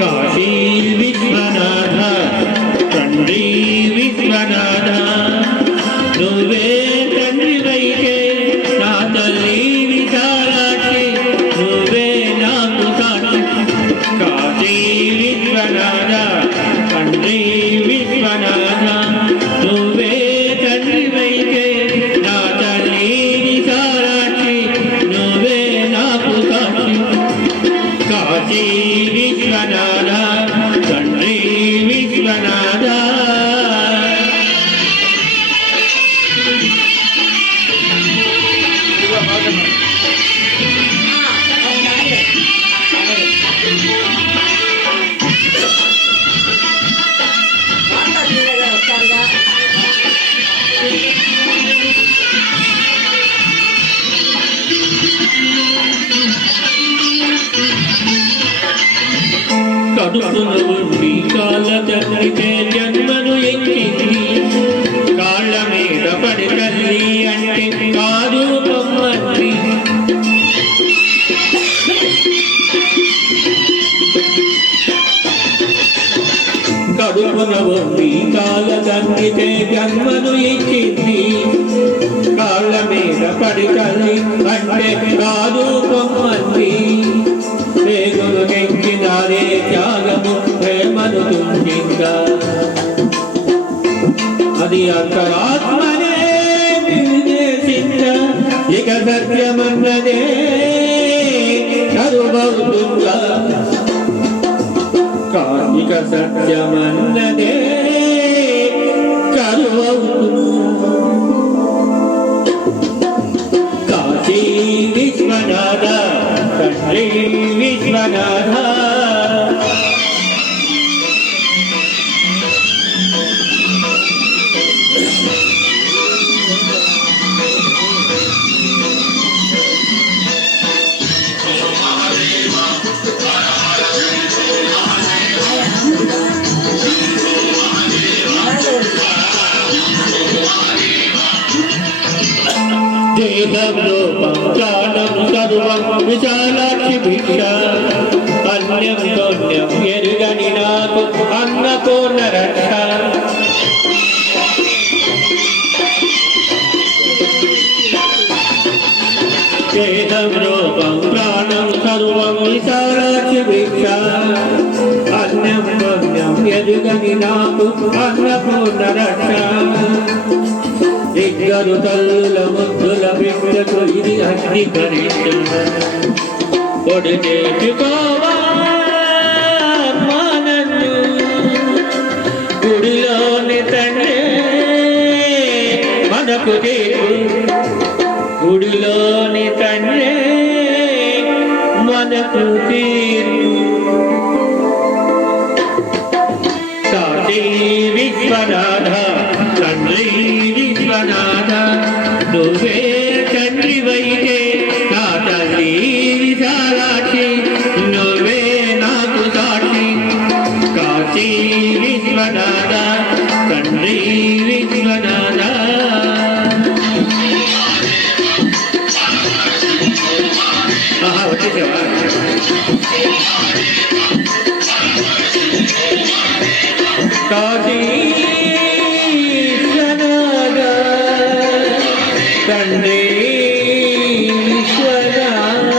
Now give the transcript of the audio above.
కాశీ విశ్వనాథ తండ్రి విశ్వనాథ నువ్వే తండ్రివైతే నా తల్లి విశాలాక్షి నువ్వే నాకు సాక్షి కాశీ విశ్వనాథ తండ్రి విశ్వనాథ నువ్వే తండ్రివైతే నా తల్లి విశాలాక్షి నువ్వే నాకు సాక్షి కాశీ విశ్వనాథ తండ్రి విశ్వనాథ కడుపున ఉండి కాళ్ళ తండ్రితే జన్మను ఎక్కింది కాళ్ళ మీద పడి తల్లి అంటే కాదు బొమ్మంది కడుపున ఉండి కాళ్ళ తండ్రితే జన్మను ఎక్కింది కాళ్ళ మీద పడి తల్లి అంటే కాదు బొమ్మంది వేగులు గెంకినారే త్యాగము ప్రేమను తుంచిందా అది అంతరాత్మనే నిర్దేశించ ఇక సత్యమన్నదే కరువవుతుందా ఇక సత్యమన్నదే కరువవుతుందా కాశీ విశ్వనాథ తండ్రి విశ్వనాథ దేహంలో పంచాలం సర్వం విశాలాక్షి భిక్ష అన్యం గోణ్యం ఎరుగని నాకు అన్నపూర్ణ రక్ష దేహంలో ప్రాణం సర్వం విశాలాక్షి భిక్ష అన్యం గోణ్యం ఎరుగని నాకు అన్నపూర్ణ రక్ష ఇద్దరు తల్లుల ముద్దుల బిడ్డకు ఇది అగ్ని పరీక్ష పొడి చేసుకోవాలను గుడిలోని తండ్రి మనకు తీర్పు గుడిలోని తండ్రి మనకు తీర్పు కాశీ విశ్వనాథ తండ్రి విశ్వనాథ నువ్వే తండ్రివైతే నా తల్లి విశాలాక్షి నువ్వే నాకు సాక్షి కాశీ విశ్వనాథ తండ్రి విశ్వనాథ వచ్చేసావా కాశీ తండ్రి విశ్వనాథ